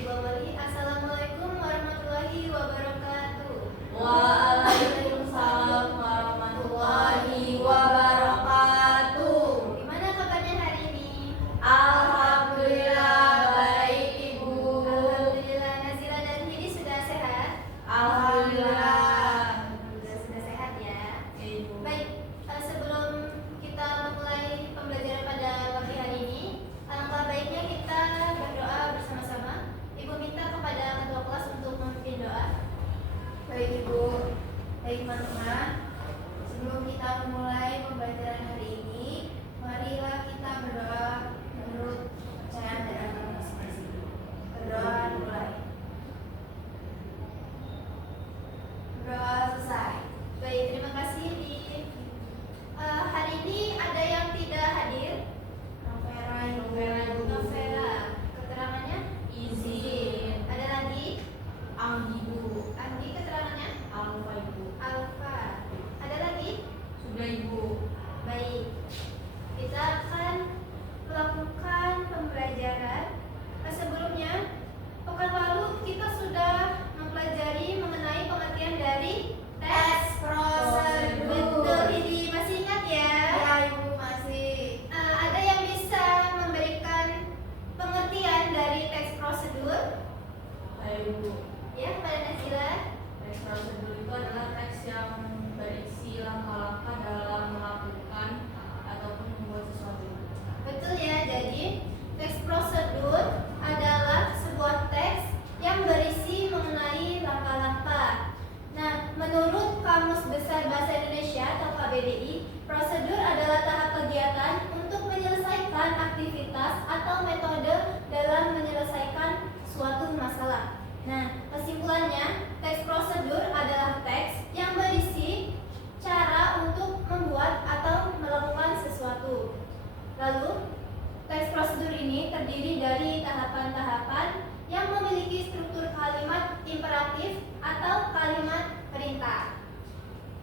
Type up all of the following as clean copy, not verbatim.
Bawali. Assalamualaikum warahmatullahi wabarakatuh. Waalaikumsalam warahmatullahi wabarakatuh. Gimana kabarnya hari ini? Alhamdulillah baik Ibu. Alhamdulillah. Nazila dan Hidi sudah sehat? Alhamdulillah. Sudah sehat ya. Ibu. Baik, sebelum kita memulai pembelajaran pada pagi hari ini, alangkah baiknya kita berdoa bersama-sama. Ibu minta kepada ketua kelas untuk memimpin doa. Baik Ibu, baik teman-teman. Sebelum kita memulai pembelajaran hari ini, marilah kita berdoa menurut kepercayaan dan agama masing-masing. Berdoa dimulai. Berdoa selesai. Baik, terima kasih. Hari ini ada yang tidak hadir. Novera. Keterangannya? Izin. Ada lagi? Anggi Bu. Andi, keterangannya? Alfa Ibu. Alfa. Ada lagi? Sudah Ibu. Baik. Kita akan melakukan pembelajaran. Sebelumnya, pekan lalu kita sudah mempelajari mengenai pengertian dari tes prosedur. Betul, ini masih ingat ya? Ya Ibu masih. Ada yang bisa memberikan pengertian dari teks prosedur? Ayo Ibu. Ya, kepada Nazila. Teks prosedur itu adalah teks yang berisi langkah-langkah dalam melakukan ataupun membuat sesuatu. Betul ya, jadi teks prosedur adalah sebuah teks yang berisi mengenai langkah-langkah. Nah, menurut Kamus Besar Bahasa Indonesia atau KBBI, prosedur adalah tahap kegiatan untuk menyelesaikan aktivitas atau metode dalam menyelesaikan suatu masalah. Nah, kesimpulannya, teks prosedur adalah teks yang berisi cara untuk membuat atau melakukan sesuatu. Lalu, teks prosedur ini terdiri dari tahapan-tahapan yang memiliki struktur kalimat imperatif atau kalimat perintah.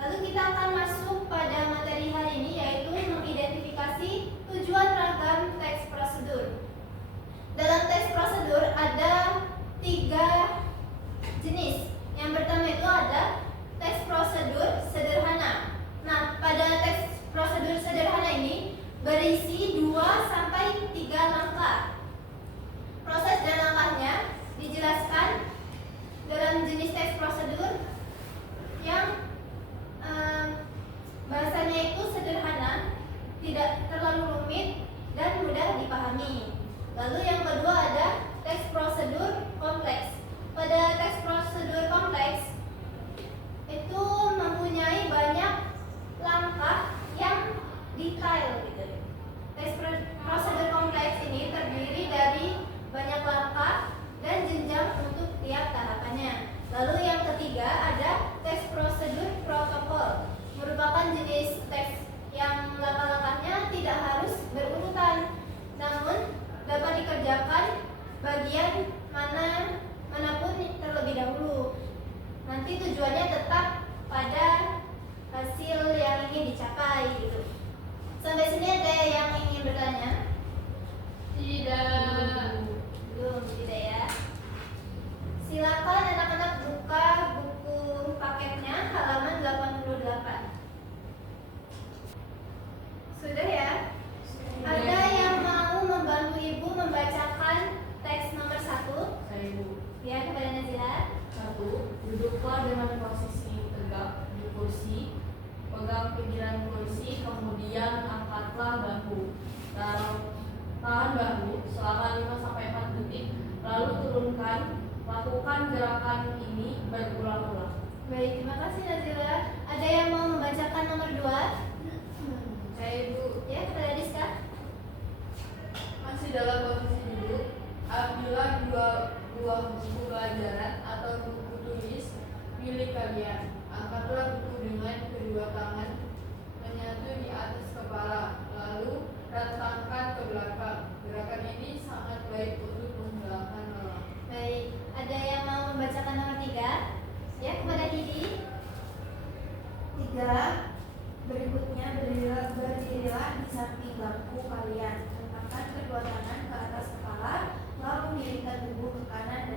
Lalu kita akan masuk pada materi hari ini, yaitu mengidentifikasi tujuan ragam teks prosedur. Dalam teks prosedur ada 3 jenis. Yang pertama itu ada teks prosedur sederhana. Nah, pada teks prosedur sederhana ini berisi 2 sampai 3 langkah. Proses dan langkahnya dijelaskan dalam jenis teks prosedur yang bahasanya itu sederhana, tidak terlalu rumit dan mudah dipahami. Lalu yang kedua ada teks prosedur kompleks. Pada teks prosedur kompleks itu mempunyai banyak langkah yang detail gitu. Teks prosedur kompleks ini terdiri dari banyak langkah dan jenjang untuk tiap tahapannya. Lalu yang ketiga ada teks prosedur protokol, merupakan jenis teks yang langkah-langkahnya tidak harus berurutan, namun dapat dikerjakan bagian manapun terlebih dahulu. Nanti tujuannya tetap pada hasil yang ingin dicapai gitu. Sampai sini ada yang ingin bertanya? Tidak. Belum, tidak ya. Silakan anak-anak buka buku paketnya halaman 88. Sudah ya? Ada yang mau membantu Ibu membacakan teks nomor 1? Saya Ibu. Ya, kepada Nazila. 1. Duduklah dengan posisi tegak di kursi. Pegang pinggiran kursi, kemudian angkatlah bahu. Tahan bahu selama 5-4 detik, lalu turunkan. Lakukan gerakan ini berulang-ulang. Baik, terima kasih Nazila. Ada yang mau membacakan nomor 2? Saya Ibu. Ya, kepada Diska. Masih dalam posisi duduk, ambillah dua buah buku pelajaran atau buku tulis milik kalian. Angkatlah buku dengan kedua tangan menyatu di atas kepala, lalu rentangkan ke belakang. Gerakan ini sangat baik untuk menghilangkan lelah. Baik, ada yang mau membacakan nomor 3? Ya, kepada Hidi. 3. Berikutnya berdirilah di samping bangku kalian. Letakkan kedua tangan ke atas kepala, lalu miringkan tubuh ke kanan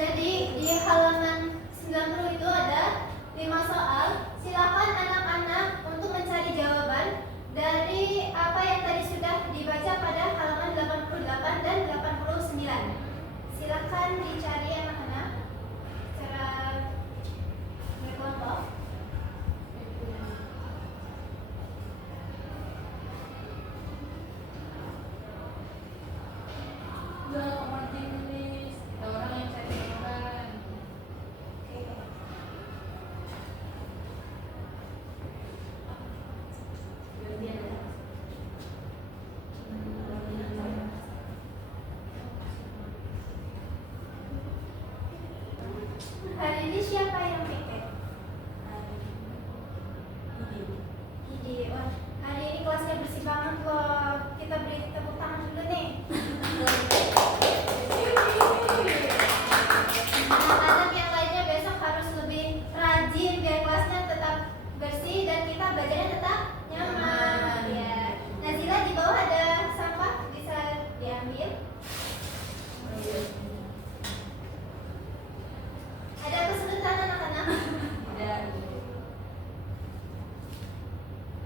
Jadi di halaman 90 itu ada 5 soal. Silakan anak-anak untuk mencari jawaban dari apa yang tadi sudah dibaca pada halaman 88 dan 89. Silakan dicari anak-anak secara berkelompok. Udah Martin nulis, ada orang yang cari jawaban. Hari ini siapa yang piket? Gigi. Wah, hari ini kelasnya bersih banget loh. Kita beri tepuk tangan dulu nih. Anak-anak yang lainnya besok harus lebih rajin biar kelasnya tetap bersih dan kita belajarnya tetap nyaman. Ya. Nazila, di bawah ada sampah, bisa diambil. Ada kesulitan anak-anak?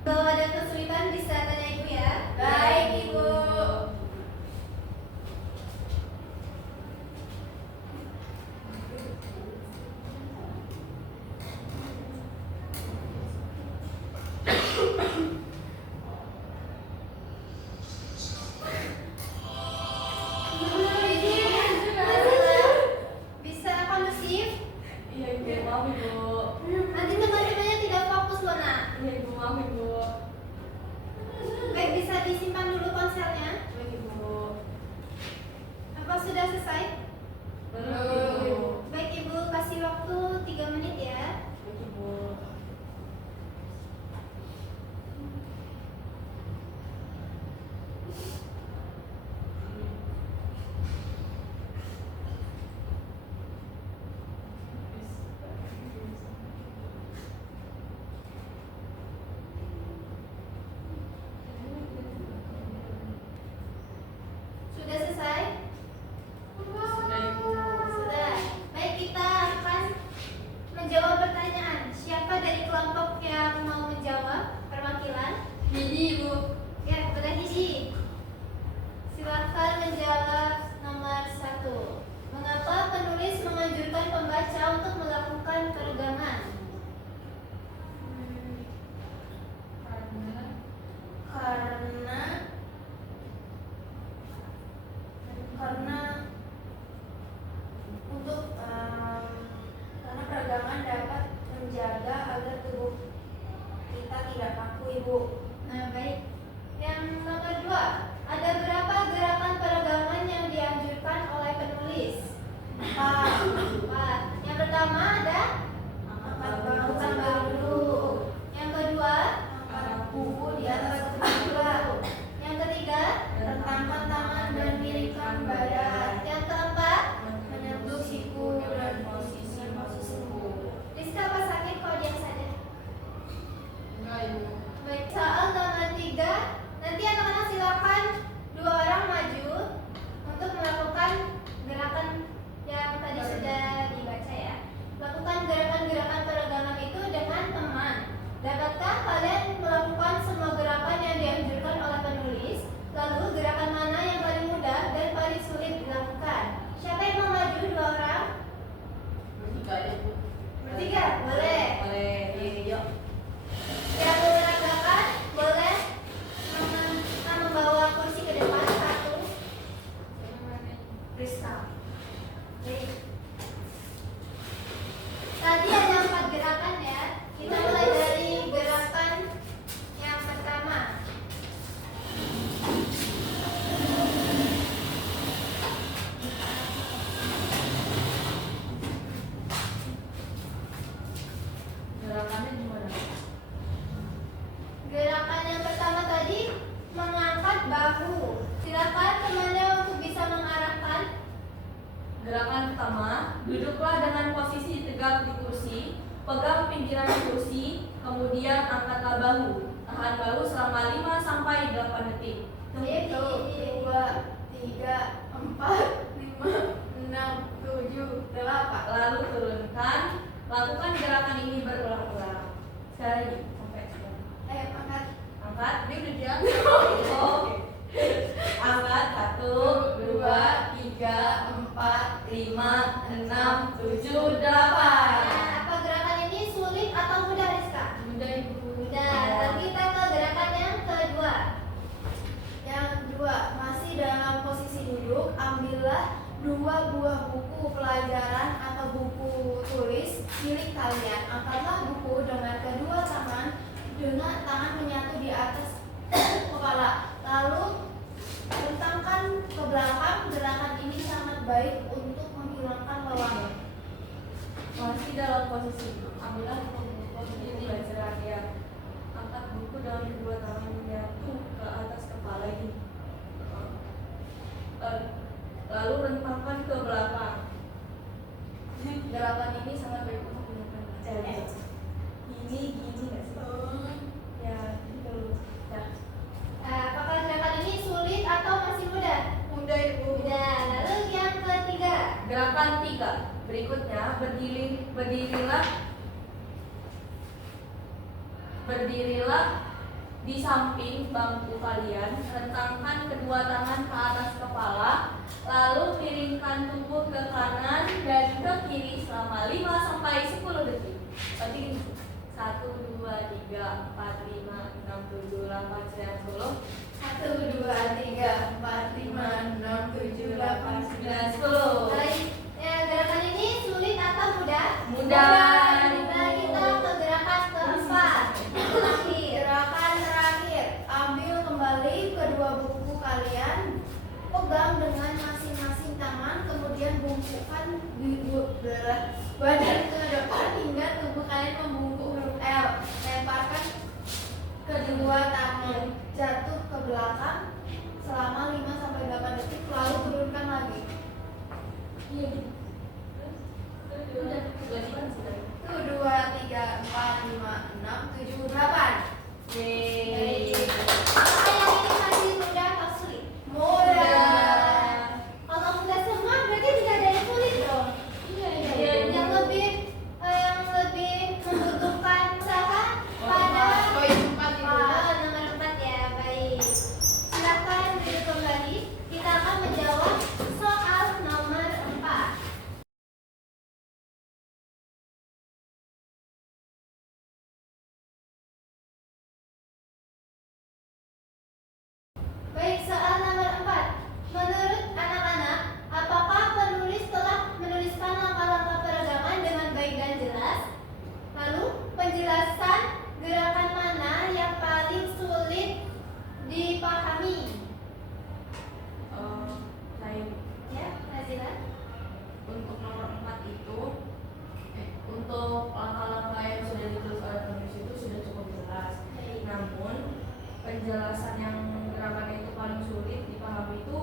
Kalau ada kesulitan bisa tanya ibu ya. Baik, Ibu. Nazila, bisa kondusif? Iya ibu, maaf ibu. Nanti teman-temannya tidak fokus loh nak. Iya ibu, maaf ibu. Baik, bisa disimpan dulu ponselnya. Baik ibu. Apa sudah selesai? Belum ibu. Baik, ibu kasih waktu 3 menit ya. Baik ibu. Sudah selesai? Sudah ibu. Sudah. Baik, kita akan menjawab pertanyaan. Siapa dari kelompok yang mau menjawab perwakilan? Gigi ibu. Ya, kepada Hidi. Silakan menjawab nomor 1. Mengapa penulis menganjurkan pembaca untuk melakukan peregangan? Karena untuk karena peregangan dapat menjaga agar tubuh kita tidak kaku, Ibu. Nah, baik. Yang nomor 2, ada berapa gerakan peregangan yang dianjurkan oleh penulis? 4. Yang pertama ada Angkat angkat bahu. Yang kedua, angkat buku di atas kepala. yang ketiga, Rentangkan tangan dan miringkan badan. yang keempat. Menyentuh siku dan posisi buku. Rizka, apa sakit kok diam saja? Enggak ibu. Baik, soal nomor 3. Nanti anak-anak silakan 2 orang maju untuk melakukan gerakan yang tadi sudah dibaca ya. Lakukan gerakan-gerakan peregangan itu dengan teman. Dapatkah kalian melakukan semua gerakan yang dianjurkan oleh penulis? Lalu gerakan mana yang paling mudah dan paling sulit dilakukan? Siapa yang mau maju 2 orang? Bertiga ibu. Bertiga, boleh. Boleh. Yuk. Yang beranggapan boleh membawa kursi ke depan 1. Rizka. Baik. Tadi ada 4 gerakan ya. Kita mulai dari gerakan yang pertama. Gerakannya gimana? Gerakan yang pertama tadi mengangkat bahu. Silakan temannya untuk bisa mengarahkan. Gerakan pertama, duduklah dengan posisi tegak di kursi, pegang pinggiran kursi, kemudian angkatlah bahu. Tahan bahu selama 5 sampai 8 detik. 1, 2, 3, 4, 5, 6, 7, 8. 4, 5, 6, 7, 8. Nah, apa gerakan ini sulit atau mudah, Rizka? Mudah Ibu. Mudah. Lalu kita ke gerakan yang kedua. Yang kedua, masih dalam posisi duduk, ambillah 2 buah buku pelajaran atau buku tulis milik kalian. Angkatlah buku dengan kedua tangan menyatu di atas kepala. Lalu bentangkan ke belakang. Gerakan ini sangat baik untuk menghilangkan lewangan. Masih dalam posisi duduk, ambillah posisi pelajaran ya. Angkat buku dengan kedua tangan menyatu ke atas kepala ini. Lalu rentangkan ke belakang. Gerakan ini sangat baik untuk menghilangkan ini gini nggak sih? Ya, gitu. Ya. Apakah gerakan ini sulit atau masih mudah? Mudah Ibu. Mudah. Lalu yang ketiga. Gerakan 3. Berikutnya berdirilah di samping bangku kalian, rentangkan kedua tangan ke atas kepala, lalu miringkan tubuh ke kanan dan ke kiri selama 5 sampai 10 detik. Berarti 1, 2, 3, 4, 5, 6, 7, 8, 9, 10. 1, 2, 3, 4, 5, 6, 7, 8, 9, 10. Baik. Gerakan ini sulit atau mudah? Mudah. Mudah. Kita ke gerakan keempat. Terakhir. Gerakan terakhir, ambil kembali kedua buku kalian, pegang dengan masing-masing tangan, kemudian bungkukan di badan ke depan hingga tubuh kalian membungkuk huruf L. Lemparkan kedua tangan jatuh ke belakang selama 5-8 detik, lalu turunkan lagi. Iya gitu. Udah, kewajiban sudah. 1, 2, 3, 4, 5, 6, 7, 8. Yeay. Apakah yang ini masih mudah atau sulit? Mudah. Kalau mudah semua berarti tidak ada yang sulit dong. Iya. Yang lebih membutuhkan usaha pada Poin 4 Ibu. nomor 4 ya. Baik. Silakan duduk kembali. Kita akan menjawab soal nomor 4. Baik, soal nomor 4. Menurut anak-anak, apakah penulis telah menuliskan langkah-langkah peregangan dengan baik dan jelas? Lalu, penjelasan gerakan mana yang paling sulit dipahami? Saya Ya, Nazila. untuk nomor 4 itu untuk langkah-langkah yang sudah ditulis oleh penulis itu sudah cukup jelas. Baik. Namun penjelasan yang gerakannya itu paling sulit dipahami itu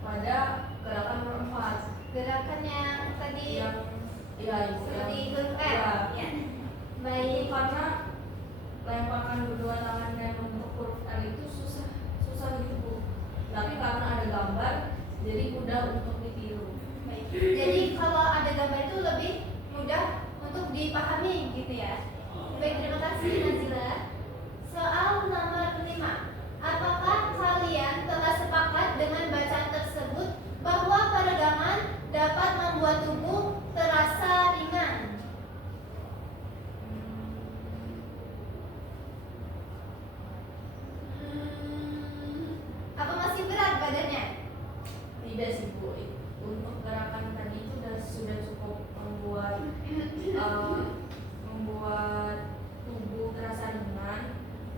pada gerakan nomor 4 Gerakan yang tadi yang seperti huruf L. ya. Ya. Itu Baik. karena lemparkan kedua tangan dan membentuk huruf L itu susah gitu Bu. Tapi karena ada gambar jadi mudah untuk ditiru. Baik. Jadi kalau ada gambar itu lebih mudah untuk dipahami gitu ya. Baik, terima kasih Nazila. Soal nomor 5. Apakah kalian telah sepakat dengan bacaan tersebut bahwa peregangan dapat membuat tubuh terasa ringan? Apa masih berat badannya? Tidak sih Bu, untuk gerakan tadi itu sudah cukup membuat tubuh terasa ringan.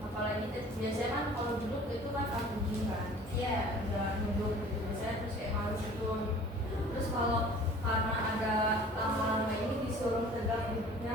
Apalagi biasanya kan kalau duduk itu kan aku begini kan, Iya. nggak duduk gitu biasanya, terus kayak harus itu. Terus kalau karena ada lama-lama ini disuruh tegak duduknya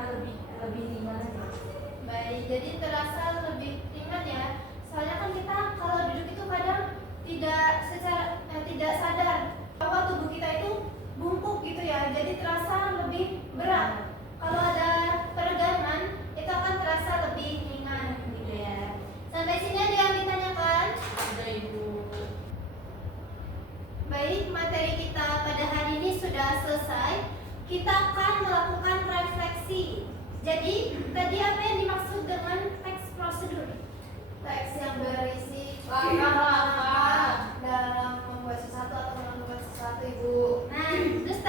lebih ringan sih. Baik, jadi terasa lebih ringan ya. Soalnya kan kita kalau duduk itu kadang tidak sadar bahwa tubuh kita itu bungkuk gitu ya. Jadi terasa lebih berat. Kalau ada peregangan itu akan terasa lebih ringan gitu ya. Sampai sini ada yang ditanyakan? Sudah Ibu. Baik, materi kita pada hari ini sudah selesai. Kita akan melakukan refleksi. Jadi, tadi apa yang dimaksud dengan teks prosedur? Teks yang berisi Langkah-langkah dalam membuat sesuatu atau melakukan sesuatu, Ibu. Nah, terus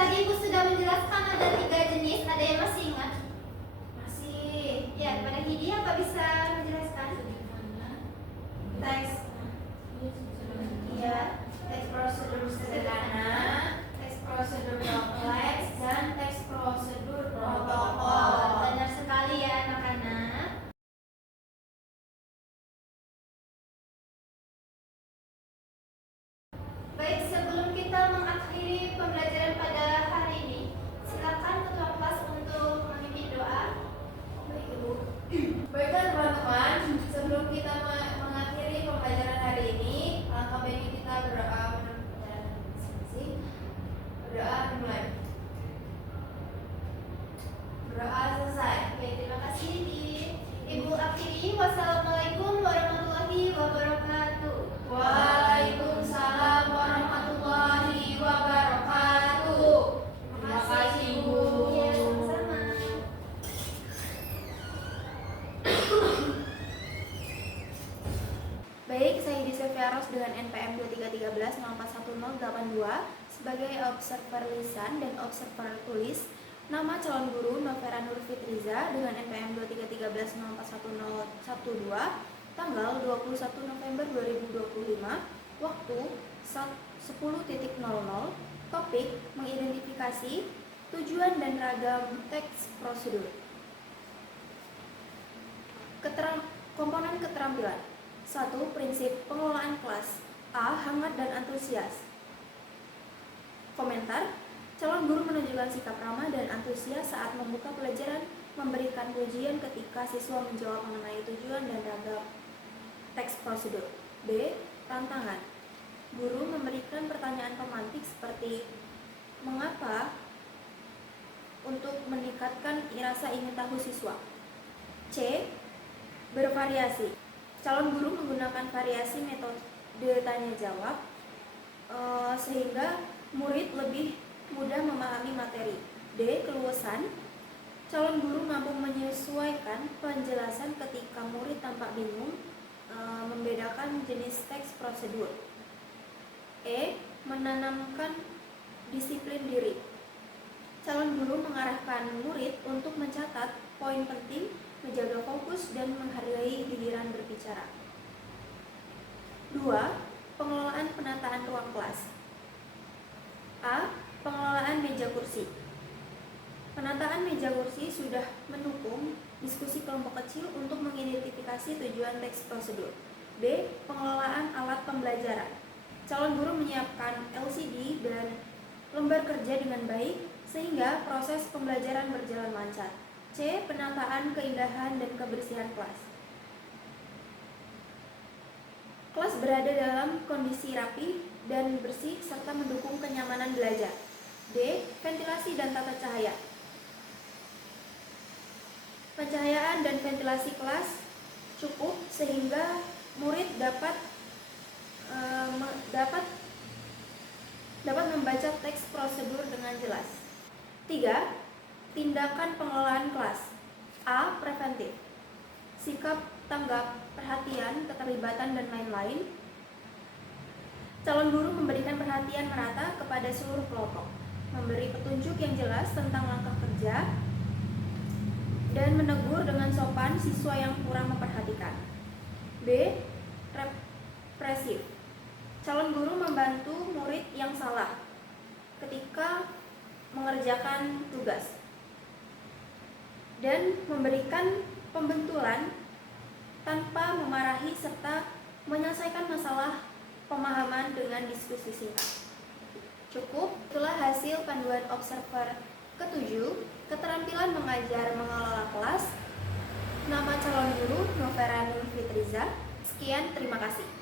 dengan NPM 2313-041082 sebagai observer lisan dan observer tulis. Nama calon guru Novera Nur Fitriza dengan NPM 2313-041012, tanggal 21 November 2025, waktu 10.00, topik mengidentifikasi tujuan dan ragam teks prosedur. Komponen keterampilan. 1. Prinsip pengelolaan kelas. A. Hangat dan antusias. Komentar. Calon guru menunjukkan sikap ramah dan antusias saat membuka pelajaran, memberikan pujian ketika siswa menjawab mengenai tujuan dan ragam teks prosedur. B. Tantangan. Guru memberikan pertanyaan pemantik seperti mengapa untuk meningkatkan rasa ingin tahu siswa. C. Bervariasi. Calon guru menggunakan variasi metode tanya jawab sehingga murid lebih mudah memahami materi. D. Keluasan. Calon guru mampu menyesuaikan penjelasan ketika murid tampak bingung membedakan jenis teks prosedur. E. Menanamkan disiplin diri. Calon guru mengarahkan murid untuk mencatat poin penting, menjaga fokus, dan menghargai giliran berbicara. 2. Pengelolaan penataan ruang kelas. A. Pengelolaan meja kursi. Penataan meja kursi sudah mendukung diskusi kelompok kecil untuk mengidentifikasi tujuan teks prosedur. B. Pengelolaan alat pembelajaran. Calon guru menyiapkan LCD dan lembar kerja dengan baik sehingga proses pembelajaran berjalan lancar. C. Penataan keindahan dan kebersihan kelas. Kelas berada dalam kondisi rapi dan bersih serta mendukung kenyamanan belajar. D. Ventilasi dan tata cahaya. Pencahayaan dan ventilasi kelas cukup sehingga murid dapat membaca teks prosedur dengan jelas. 3. Tindakan pengelolaan kelas. A. Preventif. Sikap, tanggap, perhatian, keterlibatan, dan lain-lain. Calon guru memberikan perhatian merata kepada seluruh kelompok, memberi petunjuk yang jelas tentang langkah kerja, dan menegur dengan sopan siswa yang kurang memperhatikan. B. Represif. Calon guru membantu murid yang salah ketika mengerjakan tugas dan memberikan pembentulan tanpa memarahi serta menyelesaikan masalah pemahaman dengan diskusi singkat. Cukup, itulah hasil panduan observer ke-7, keterampilan mengajar mengelola kelas. Nama calon guru Novera Nur Fitriza. Sekian, terima kasih.